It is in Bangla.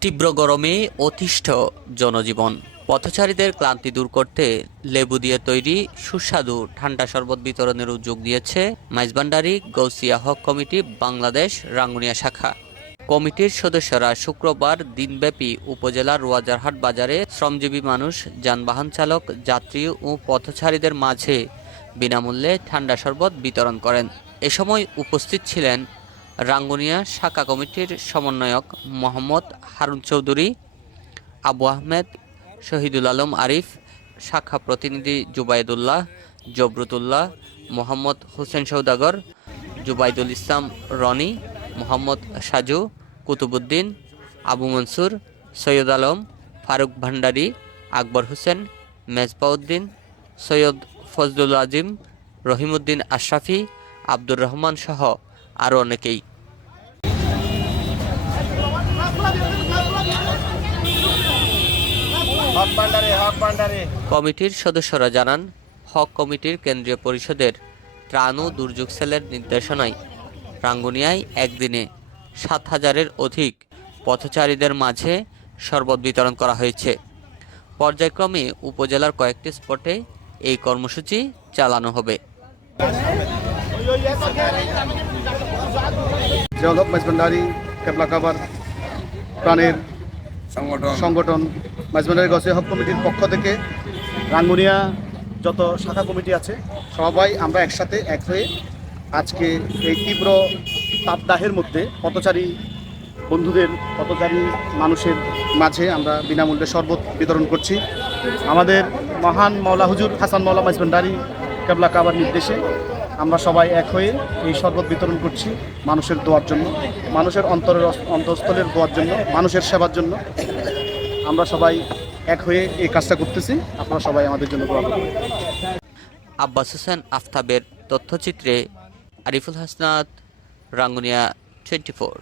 তীব্র গরমে অতিষ্ঠ জনজীবন। পথচারীদের ক্লান্তি দূর করতে লেবু দিয়ে তৈরি সুস্বাদু ঠান্ডা শরবত বিতরণের উদ্যোগ দিয়েছে মাইজবান্ডারি গৌসিয়া হক কমিটি বাংলাদেশ রাঙ্গুনিয়া শাখা। কমিটির সদস্যরা শুক্রবার দিনব্যাপী উপজেলার রোয়াজারহাট বাজারে শ্রমজীবী মানুষ, যানবাহন চালক, যাত্রী ও পথচারীদের মাঝে বিনামূল্যে ঠান্ডা শরবত বিতরণ করেন। এ সময় উপস্থিত ছিলেন রাঙ্গুনিয়া শাখা কমিটির সমন্বয়ক মোহাম্মদ হারুন চৌধুরী, আবু আহমেদ, শহীদুল আলম আরিফ, শাখা প্রতিনিধি জুবাইদুল্লাহ, জবরুতুল্লাহ, মোহাম্মদ হোসেন সৌদাগর, জুবাইদুল ইসলাম রনি, মোহাম্মদ সাজু, কুতুবুদ্দিন, আবু মনসুর, সৈয়দ আলম, ফারুক ভান্ডারী, আকবর হোসেন, মেজবাউদ্দিন, সৈয়দ ফজলুল আজিম, রহিমউদ্দিন আশরাফি, আব্দুর রহমান সহ আরও অনেকেই। কমিটির সদস্যরা জানান, হক কমিটির কেন্দ্রীয় পরিষদের ত্রাণ ও দুর্যোগ সেলের নির্দেশনায় রাঙ্গুনিয়ায় একদিনে সাত হাজারের অধিক পথচারীদের মাঝে শরবত বিতরণ করা হয়েছে। পর্যায়ক্রমে উপজেলার কয়েকটি স্পটে এই কর্মসূচি চালানো হবে। প্রাণের সংগঠন। সংগঠন। মাইজবান্ডারি গছে হক কমিটির পক্ষ থেকে রাঙ্গুনিয়া যত শাখা কমিটি আছে সবাই আমরা একসাথে এক হয়ে আজকে এই তীব্র তাপদাহের মধ্যে পথচারী বন্ধুদের পথচারী মানুষের মাঝে আমরা বিনামূল্যে শরবত বিতরণ করছি। আমাদের মহান মৌলা হুজুর হাসান মৌলা মাইজবান্ডারি কেবলা কাবার নির্দেশে আমরা সবাই এক হয়ে এই শরবত বিতরণ করছি মানুষের দোয়ার জন্য, মানুষের অন্তরের অন্তঃস্থলের দোয়ার জন্য, মানুষের সেবার জন্য। আমরা সবাই এক হয়ে এই কাজটা করতেছি, আপনারা সবাই আমাদের জন্য দোয়া আব্বাস হোসেন আফতাবের তথ্যচিত্রে আরিফুল হাসনাত, রাঙ্গুনিয়া টোয়েন্টি ফোর।